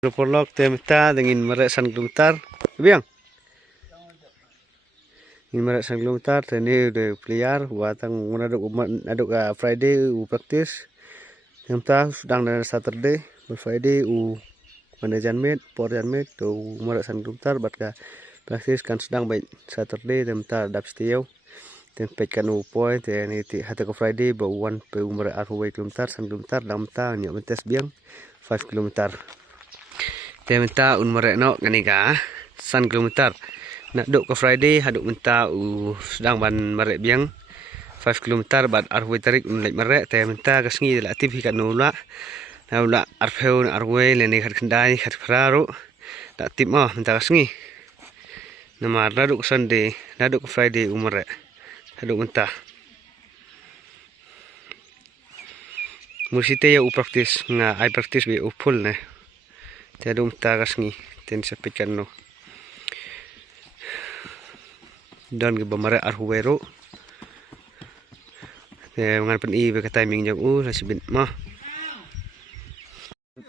Prolog temta dengan merek san kilometer, biang. Ini merek san kilometer, ini udah peliar, watang aduk Friday practice. Temta sedang dan Saturday, Friday manajan med, porjan med, tu merek san kilometer, bat practice kan sedang baik Saturday temta dap setiau. Tempat kan point, ini hati ke Friday bawan pe merek arway kilometer san kilometer, damta nyak mentes biang 5 kilometer. Temta merek nok kanika san kilometer. Nak duk ke Friday haduk menta sedang ban merek biang 5 kilometer bat arway tarik lek merek temta kasngi la aktif ikan nula. Nula arfeu arway leni khat kendai khat praru. Tak tip mah menta kasngi. Nama naduk Sunday, naduk Friday merek. Haduk menta. Musite ya practice nga I practice be full ne. Tiada tagas ni, ten sepikan no. Dan ke bamare arhuero. Ngan pen I be timing jang nasi bin mah.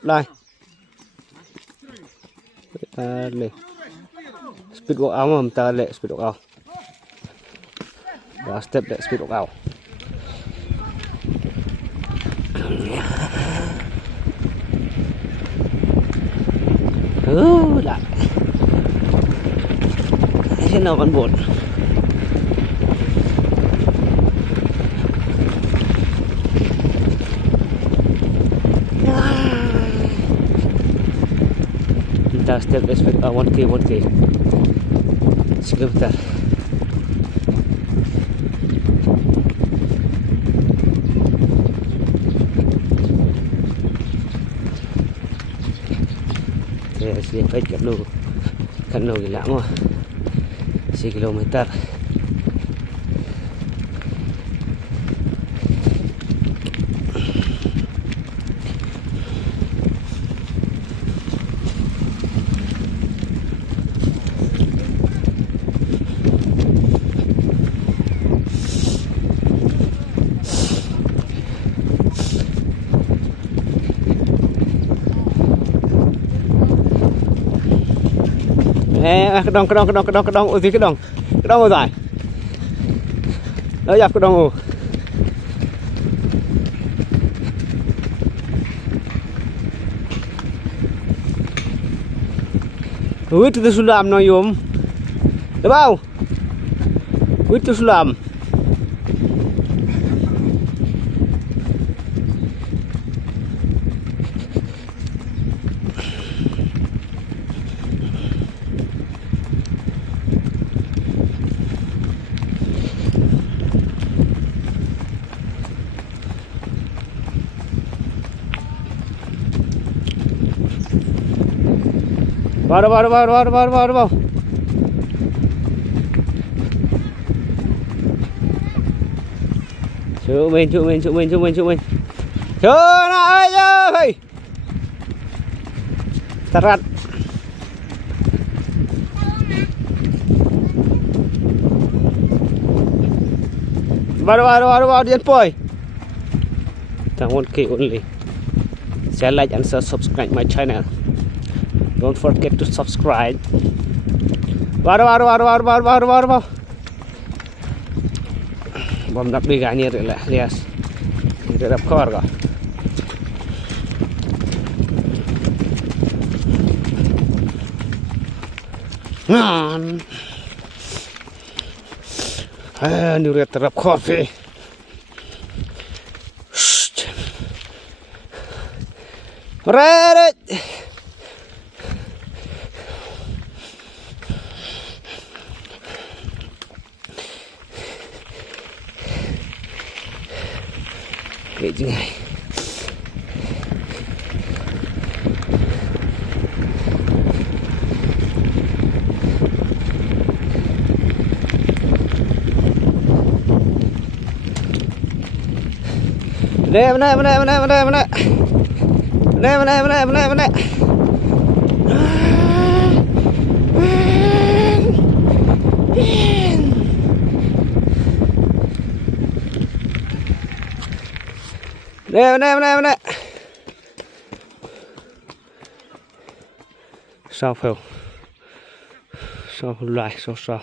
Lai. Le. Speed walk out mah mta le speed walk out. Dah step le speed walk out. Lại thế nào con bột kita step expect 1k sebentar. Saya baik kan lo gila mo 1 kilometer. Kedong uti kedong rồi nó dập kedong itu sulam no yum lebau itu sulam Baru. Chụp mình. Chờ nào ơi. Tarat. Baru dian poi. Tangwon ke only. Share, like and subscribe my channel. Don't forget to subscribe. Baru. Bom nak bega ni lah, lihat. Kita dapat kor kah? Ngan. Ni udah terap kopi. Ready. Vậy chứ này. Đây. Đây. sao phải sao loại sao sao